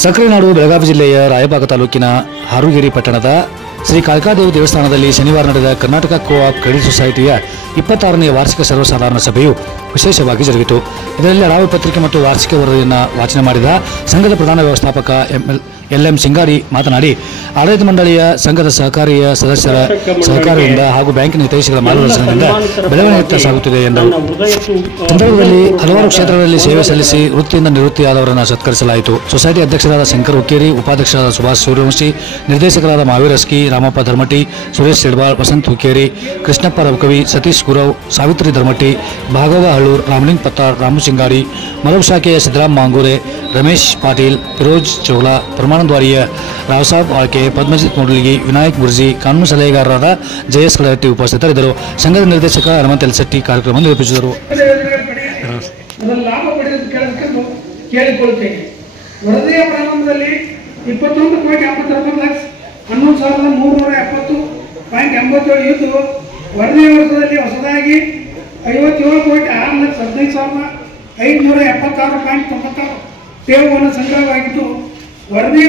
ಸಕ್ರೆನಾಡು ಬೆಳಗಾವಿ ಜಿಲ್ಲೆಯ ರಾಯಬಾಗ ತಾಲೂಕಿನ ಹಾರುಗೇರಿ ಪಟ್ಟಣದ ಶ್ರೀ ಕಾಳಿಕಾದೇವಿ ದೇವಸ್ಥಾನದಲ್ಲಿ ಶನಿವಾರ ನಡೆದ ಕರ್ನಾಟಕ ಕೋ-ಆಪ್ ಕ್ರೆಡಿಟ್ ಸೊಸೈಟಿಯ 26ನೇ ವಾರ್ಷಿಕ ಸರ್ವಸಾಧಾರಣ ಸಭೆಯು ವಿಶೇಷವಾಗಿ ಜರುಗಿತು. ಇದರಲ್ಲಿ ಅಳವು ಪತ್ರಿಕೆ ಮತ್ತು ವಾರ್ಷಿಕ ವರದಿಯನ್ನು ವಾಚನ ಮಾಡಿದ ಸಂಘದ ಪ್ರಧಾನ ವ್ಯವಸ್ಥಾಪಕ ಎಲ್.ಎಂ. ಸಿಂಗಾರಿ ಮಾತನಾಡಿ, ಆಡಳಿತ ಮಂಡಳಿಯ ಸಂಘದ ಸಹಕಾರಿಯ ಸದಸ್ಯರ ಸಹಕಾರದಿಂದ ಹಾಗೂ ಬ್ಯಾಂಕಿನ ಹಿತೈಷಿಗಳ ಮಾರ್ಗದರ್ಶನದಿಂದ ಬೆಳವಣಿಗೆಯತ್ತ ಸಾಗುತ್ತಿದೆ ಎಂದರು. ಸಂದರ್ಭದಲ್ಲಿ ಹಲವಾರು ಕ್ಷೇತ್ರಗಳಲ್ಲಿ ಸೇವೆ ಸಲ್ಲಿಸಿ ವೃತ್ತಿಯಿಂದ ನಿವೃತ್ತಿಯಾದವರನ್ನು ಸತ್ಕರಿಸಲಾಯಿತು. ಸೊಸೈಟಿ ಅಧ್ಯಕ್ಷರಾದ ಶಂಕರ್ ಹುಕ್ಕೇರಿ, ಉಪಾಧ್ಯಕ್ಷರಾದ ಸುಭಾಷ್ ಸೂರ್ಯವಂಶಿ, ನಿರ್ದೇಶಕರಾದ ಮಹಾವೀರ್ ಅಸ್ಕಿ, ರಾಮಪ್ಪ ಧರ್ಮಟಿ, ಸುರೇಶ್ ಸಿಡ್ಬಾಳ್, ವಸಂತ್ ಹುಕ್ಕೇರಿ, ಕೃಷ್ಣಪ್ಪ ರವಕವಿ, ಸತೀಶ್ ಗುರವ್, ಸಾವಿತ್ರಿ ಧರ್ಮಟಿ, ಭಾಗವ ಹಳ್ಳೂರ್, ರಾಮಲಿಂಗ್ ಪತ್ತಾರ್, ರಾಮು ಸಿಂಗಾರಿ, ಮಲಬ್ ಶಾಖೆಯ ಸಿದ್ದರಾಮ್ ಮಾಂಗೂರೆ, ರಮೇಶ್ ಪಾಟೀಲ್, ಫಿರೋಜ್ ಚೌಲಾ, ಪ್ರಮಾಣದ್ವಾರಿಯ ರಾವ್ಸಾಬ್ ಆಳ್ಕೆ, ಪದ್ಮಜಿತ್ ಮೂಡಲ್ಗಿ, ವಿನಾಯಕ್ ಗುರ್ಜಿ, ಕಾನೂನು ಸಲಹೆಗಾರರಾದ ಜಯಸ್ ಕಳಹಟ್ಟಿ ಉಪಸ್ಥಿತರಿದ್ದರು. ಸಂಘದ ನಿರ್ದೇಶಕ ಹನುಮಂತ ಎಲ್ಸಟ್ಟಿ ಕಾರ್ಯಕ್ರಮ ನಿರೂಪಿಸಿದರು. ವರದಿಯ ಪ್ರಾರಂಭದಲ್ಲಿ 21,89,11,370.87 ಇದ್ದು, ವರದಿಯ ವರ್ಷದಲ್ಲಿ ಹೊಸದಾಗಿ 57,6,15,576.96 ಠೇವಣಿಯನ್ನು ಸಂಗ್ರಹವಾಗಿದ್ದು, ವರದಿಯ